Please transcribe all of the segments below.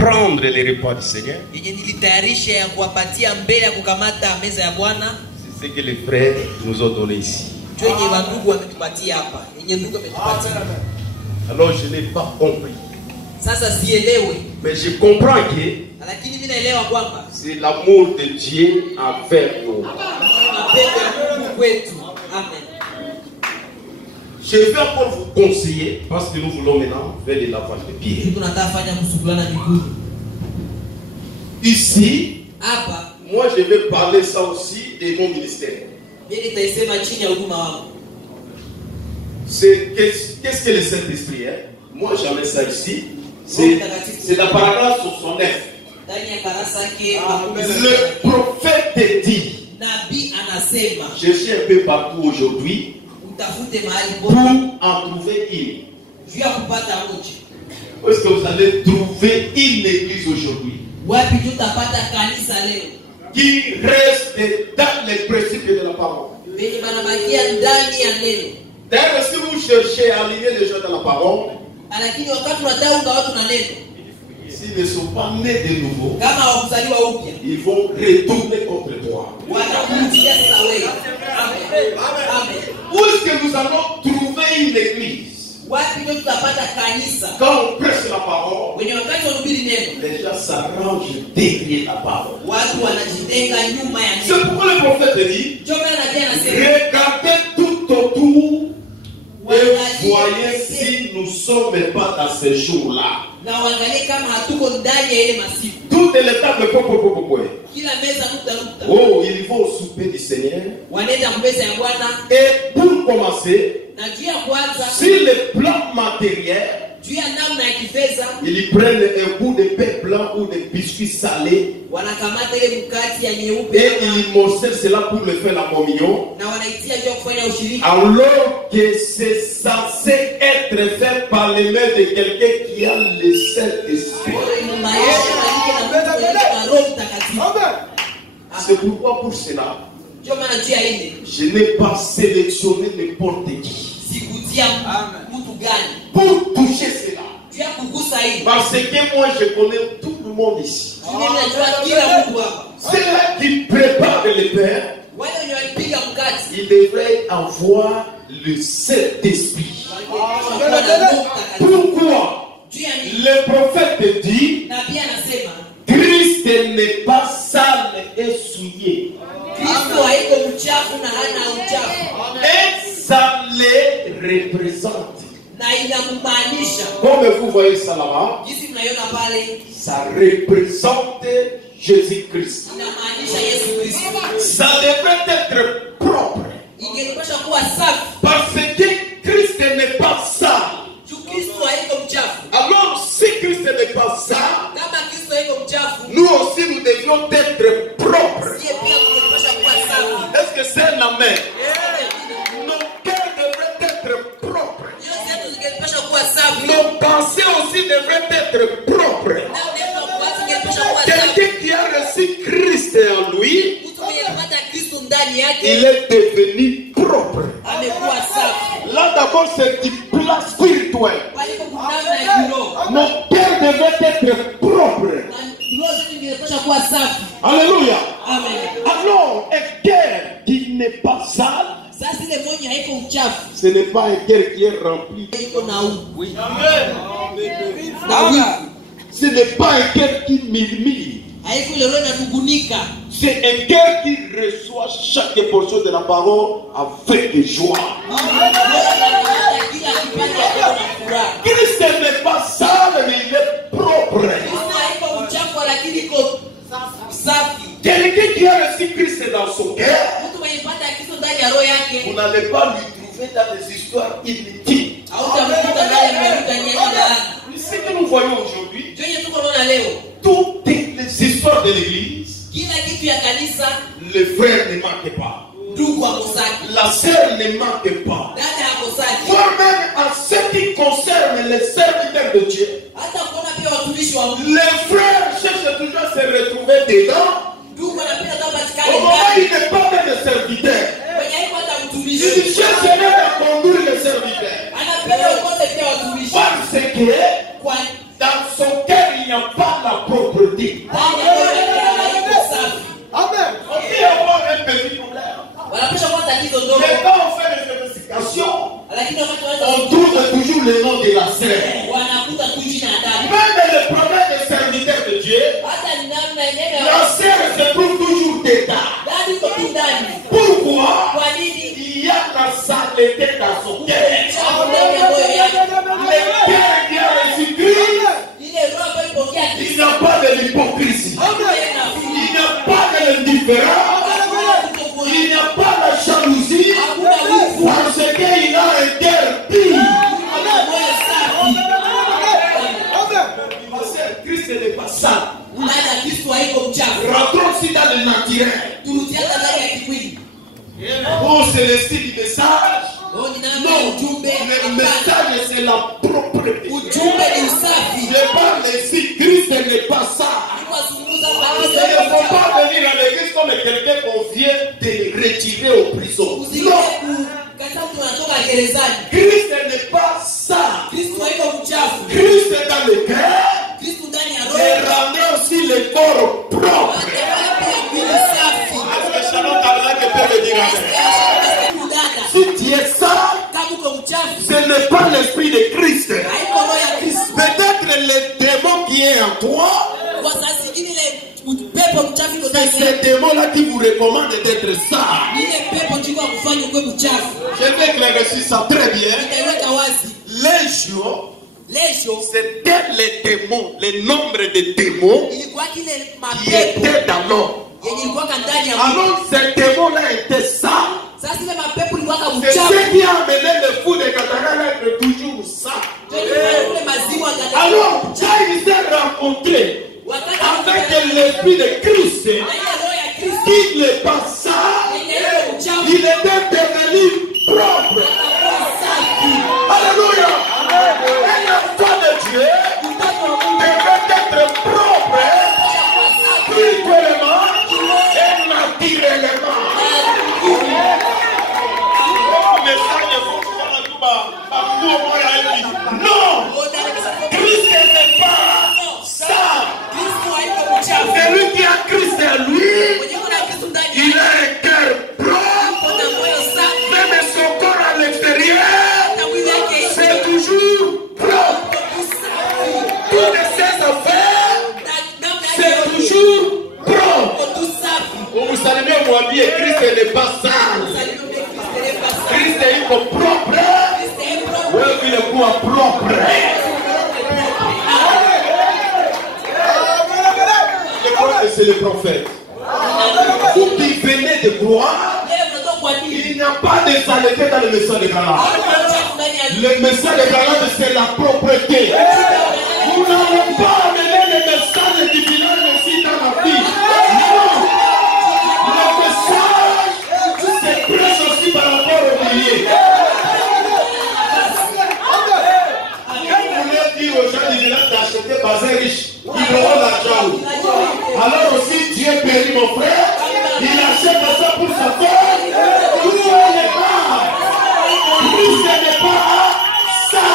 prendre les repas du Seigneur. C'est ce que les frères nous ont donné ici. Alors je n'ai pas compris. Mais je comprends que c'est l'amour de Dieu envers nous. Je vais encore vous conseiller, parce que nous voulons maintenant faire le lavage de pieds. Ici, moi je vais parler ça aussi de mon ministère. Qu'est-ce que le Saint-Esprit est? Moi j'avais ça ici. C'est la paragraphe 69. Le prophète dit, je suis un peu partout aujourd'hui pour en trouver une. Est-ce que vous allez trouver une église aujourd'hui qui reste dans les principes de la parole? D'ailleurs, si vous cherchez à aligner les gens dans la parole, s'ils ne sont pas nés de nouveau, ils vont retourner contre toi. Où est-ce que nous allons trouver une église? Quand on prêche la parole, les gens s'arrangent derrière la parole. C'est pourquoi le prophète dit, regardez tout autour et voyez si nous ne sommes pas dans ces jours-là. Toutes les tables, oh, ils vont au souper du Seigneur. Et pour commencer, sur le plan matériel, ils prennent un bout de pain blanc ou de biscuits salés et ils morcellent cela pour le faire la communion, alors que c'est censé être fait par les mains de quelqu'un qui a le Saint-Esprit. C'est pourquoi pour cela, je n'ai pas sélectionné n'importe qui pour toucher cela. Parce que moi je connais tout le monde ici. C'est là qui prépare le Père. Il devrait avoir le Saint-Esprit. Pourquoi? Le prophète dit, Christ n'est pas sale et souillé. Et ça les représente. Comme vous voyez ça là-bas, ça représente Jésus-Christ. Ça devrait être propre. Parce que Christ n'est pas sale. Alors si Christ n'est pas sale, nous aussi nous devions être propres. Est-ce que c'est un amen? Nos cœurs devraient être propres. Nos pensées aussi devraient être propres. Quelqu'un qui a reçu Christ en lui, il est devenu propre. Là d'abord c'est du plan spirituel. Nos cœurs devraient être propres. Alléluia. Alors un cœur qui n'est pas sale, ce n'est pas un cœur qui est rempli. Ce n'est pas un cœur qui murmure. C'est un cœur qui reçoit chaque portion de la parole avec joie. Christ n'est pas sale, mais il est propre. Quelqu'un qui a reçu Christ dans son cœur, vous n'allez pas lui trouver dans des histoires inutiles. Ce que nous voyons aujourd'hui, toutes les histoires de l'église, le frère ne manque pas, la sœur ne manque pas, voire même en ce qui concerne les serviteurs de Dieu, les frères cherchent toujours à se retrouver dedans. Au moment où il n'est pas même de serviteur, il cherche même à conduire les serviteurs. Parce que dans son cœur, il n'y a pas la propreté. Amen. On peut avoir un petit problème. Mais quand on fait les investigations, on trouve toujours le nom de la sœur. Même le problème des serviteurs de Dieu, la sœur se trouve toujours dedans. Pourquoi? Il y a la saleté dans son cœur. Le cœur qui a reçu Christ, il n'a pas de l'hypocrisie. Il n'a pas de l'indifférence. Il n'y a pas de jalousie. Parce qu'il a un cœur pur. Christ n'est pas ça. Rentrons aussi dans le naturel. Oh, c'est le style du message. Non, le message c'est la propreté. Je parle ici, Christ n'est pas ça. Il ne faut pas venir à l'église comme quelqu'un qu'on vient de retirer aux prisons. Non. Christ n'est pas ça. Christ est dans le cœur. Et ramener aussi le corps propre. Si tu es ça, ce n'est pas l'esprit de Christ. Peut-être le démon qui est en toi, c'est ce démon-là qui vous recommande d'être ça. Je vais éclaircir ça très bien. Légion, c'était les démons, le nombre de démons qui étaient dans l'homme. Alors ces démons-là étaient ça. C'est ce qui a amené le fou de Katara à être toujours ça. Alors, quand il s'est rencontré avec l'esprit de Christ, qui n'est pas ça, il était devenu propre. Alléluia. Un enfant de Dieu devait être propre, spirituellement et naturellement. Non, Christ n'est pas ça. Celui qui a Christ en lui, il a un cœur propre, même son corps à l'extérieur, c'est toujours propre. Toutes ses affaires, c'est toujours propre. Vous savez bien, moi, bien, Christ n'est pas sale. Christ est propre. Oui, il est quoi propre. Je crois que c'est le prophète. Vous qui venez de croire, il n'y a pas de saleté dans le message de Galate. Le message de Galate, c'est la propreté. Vous n'avez pas amené le message du village aussi dans la vie. Non. Le message, c'est presque aussi par rapport au millier. Aux gens du village d'acheter bazin riche, ils auront l'argent. Alors aussi Dieu bénit mon frère, il achète ça pour sa femme. Tout n'est pas, Christ n'est pas ça.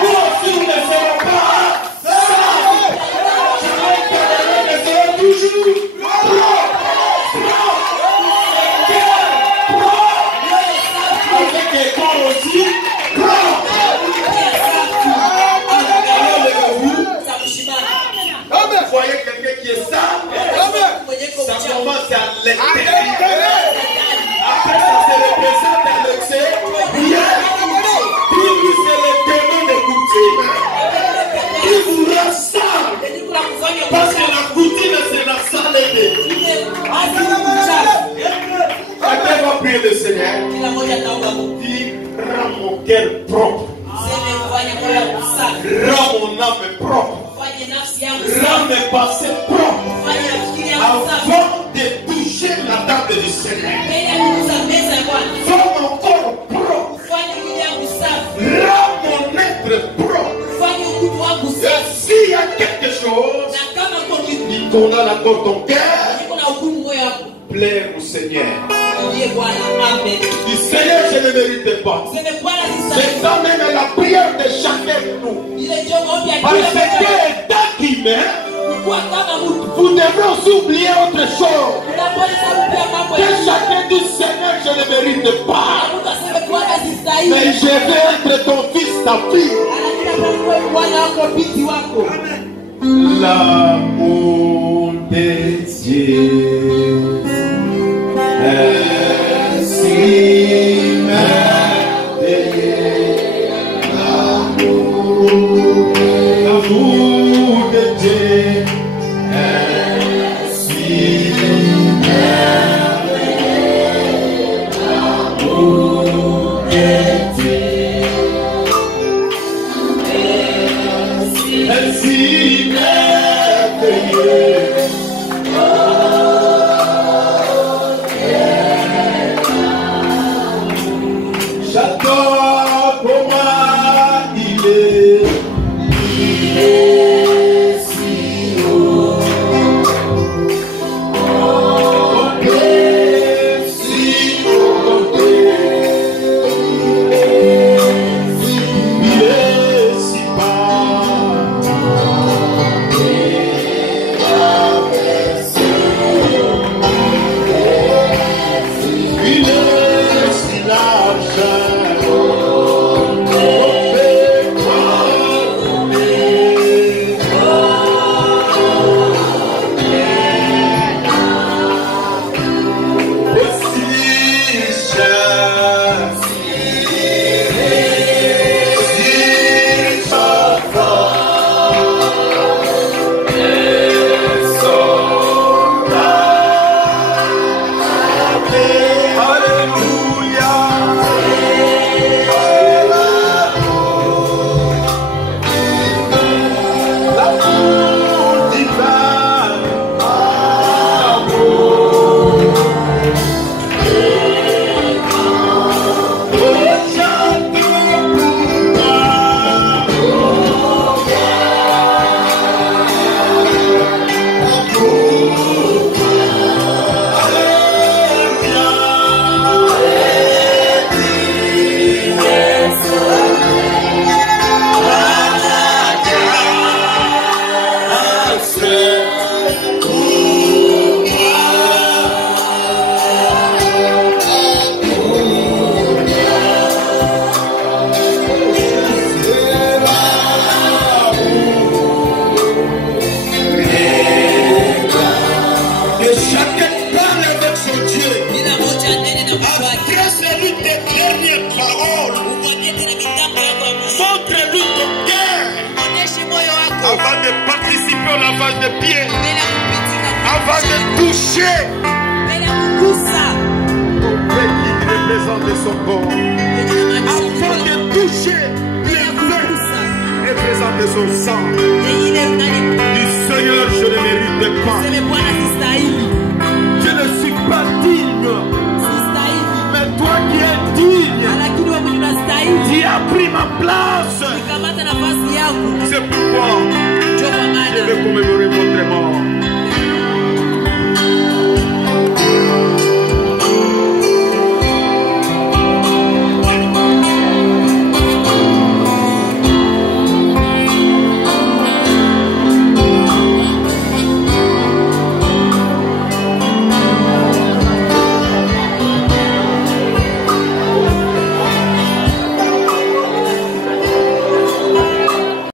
Nous aussi nous ne serons pas ça. Nous ne serons toujours propre, avec les corps aussi propres. Vous voyez quelqu'un qui est sale, ça commence à l'intérieur. Après ça se représente à l'excès. Bien, puis c'est le démon de coutume qui vous rend sale. Parce que la coutume c'est la saleté. Après va prier le Seigneur. Dis, rends mon cœur propre. Rends mon âme propre. Rends mes passés propres. Avant de toucher la table du Seigneur. Rends mon corps propre. Rends mon être propre. Et s'il y a quelque chose qui condamne encore ton cœur, plaire au Seigneur. Du Seigneur, je ne mérite pas. C'est ça même la prière de chacun de nous. Parce que tant qu'il humain, vous devez aussi oublier autre chose. Que chacun dise Seigneur, je ne mérite pas. Mais je vais être ton fils, ta fille. L'amour de Dieu est si merveilleux. L'amour de Dieu est si merveilleux. L'amour de Dieu est si merveilleux. J'adore comment il est si haut. Si haut. Il est si bas. Il est si large. Avant de participer au lavage de pieds, avant de toucher ton père qui représente son corps, avant de toucher les veines représente son sang, du Seigneur, je ne mérite pas, je ne suis pas digne, mais toi qui es digne, tu as pris ma place. C'est pourquoi